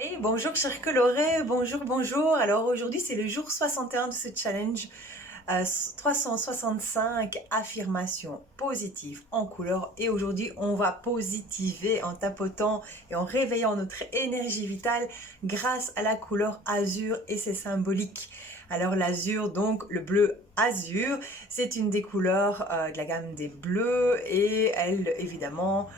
Et bonjour chers colorés, bonjour, bonjour. Alors aujourd'hui c'est le jour 61 de ce challenge. 365 affirmations positives en couleur et aujourd'hui on va positiver en tapotant et en réveillant notre énergie vitale grâce à la couleur azur et c'est symbolique. Alors l'azur, donc le bleu azur, c'est une des couleurs de la gamme des bleus et elle évidemment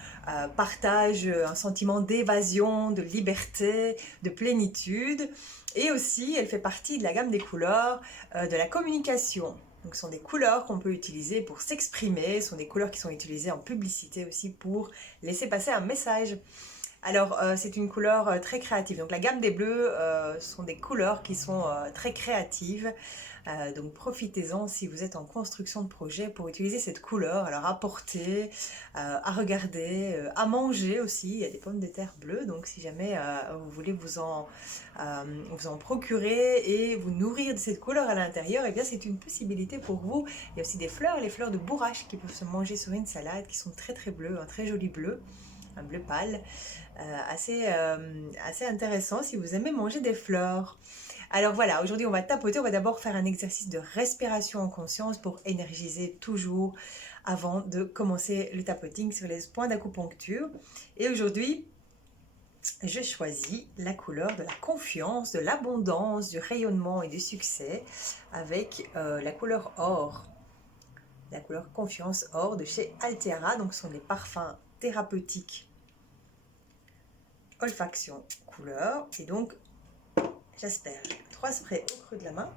partage un sentiment d'évasion, de liberté, de plénitude. Et aussi, elle fait partie de la gamme des couleurs de la communication. Donc, ce sont des couleurs qu'on peut utiliser pour s'exprimer, ce sont des couleurs qui sont utilisées en publicité aussi pour laisser passer un message. Alors, c'est une couleur très créative. Donc, la gamme des bleus sont des couleurs qui sont très créatives. Donc, profitez-en si vous êtes en construction de projet pour utiliser cette couleur. Alors, à porter, à regarder, à manger aussi. Il y a des pommes de terre bleues. Donc, si jamais vous voulez vous en procurer et vous nourrir de cette couleur à l'intérieur, eh bien, c'est une possibilité pour vous. Il y a aussi des fleurs, les fleurs de bourrache qui peuvent se manger sur une salade, qui sont très très bleues, un très joli bleu, un bleu pâle. Assez intéressant si vous aimez manger des fleurs. Alors voilà, aujourd'hui on va tapoter, on va d'abord faire un exercice de respiration en conscience pour énergiser toujours avant de commencer le tapoting sur les points d'acupuncture. Et aujourd'hui, je choisis la couleur de la confiance, de l'abondance, du rayonnement et du succès avec la couleur or. La couleur confiance or de chez Altera, donc ce sont des parfums thérapeutiques olfaction couleur et donc j'asperge 3 sprays au creux de la main.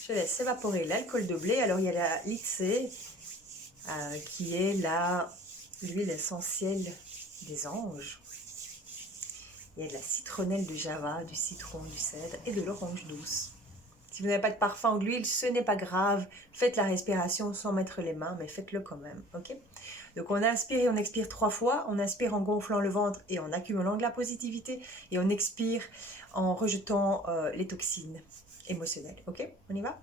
Je laisse évaporer l'alcool de blé. Alors il y a la Litsé qui est l'huile essentielle des anges. Il y a de la citronnelle de Java, du citron, du cèdre et de l'orange douce. Si vous n'avez pas de parfum ou d'huile, ce n'est pas grave. Faites la respiration sans mettre les mains, mais faites-le quand même. Ok? Donc on inspire et on expire 3 fois. On inspire en gonflant le ventre et en accumulant de la positivité. Et on expire en rejetant les toxines émotionnelles. Ok? On y va?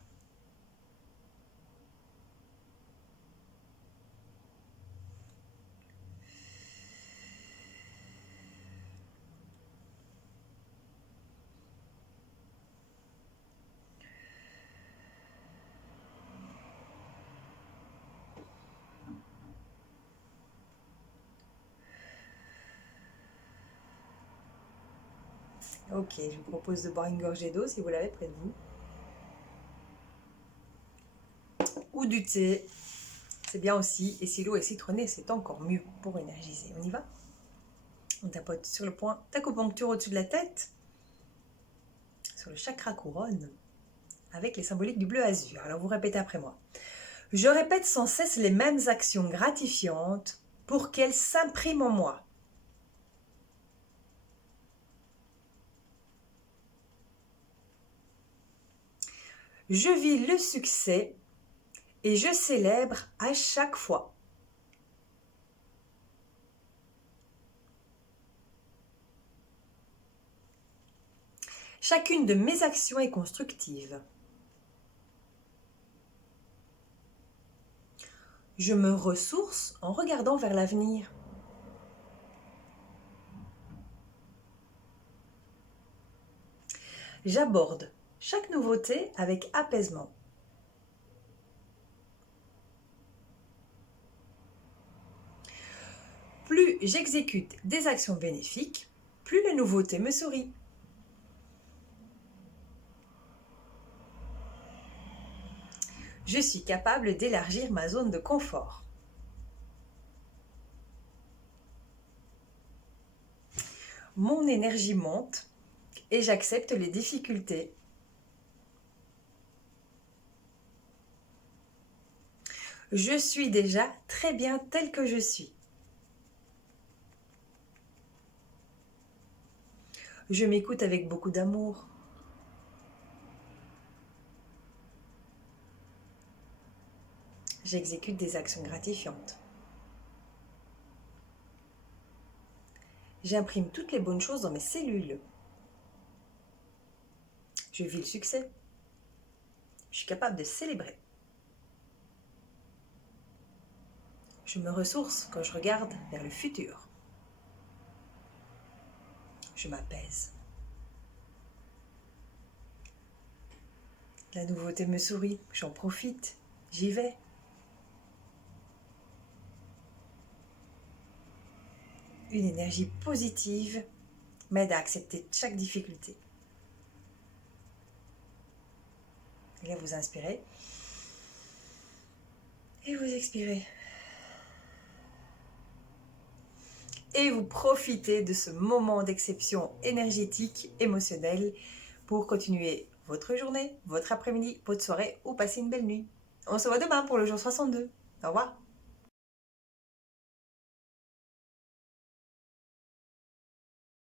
Ok, je vous propose de boire une gorgée d'eau si vous l'avez près de vous. Ou du thé, c'est bien aussi. Et si l'eau est citronnée, c'est encore mieux pour énergiser. On y va? On tapote sur le point d'acupuncture au-dessus de la tête, sur le chakra couronne, avec les symboliques du bleu azur. Alors vous répétez après moi. Je répète sans cesse les mêmes actions gratifiantes pour qu'elles s'impriment en moi. Je vis le succès et je célèbre à chaque fois. Chacune de mes actions est constructive. Je me ressource en regardant vers l'avenir. J'aborde chaque nouveauté avec apaisement. Plus j'exécute des actions bénéfiques, plus la nouveauté me sourit. Je suis capable d'élargir ma zone de confort. Mon énergie monte et j'accepte les difficultés. Je suis déjà très bien tel que je suis. Je m'écoute avec beaucoup d'amour. J'exécute des actions gratifiantes. J'imprime toutes les bonnes choses dans mes cellules. Je vis le succès. Je suis capable de célébrer. Je me ressource quand je regarde vers le futur. je m'apaise. La nouveauté me sourit, j'en profite, j'y vais. Une énergie positive m'aide à accepter chaque difficulté. Et là, vous inspirez et vous expirez. Et vous profitez de ce moment d'exception énergétique, émotionnelle, pour continuer votre journée, votre après-midi, votre soirée ou passer une belle nuit. On se voit demain pour le jour 62. Au revoir.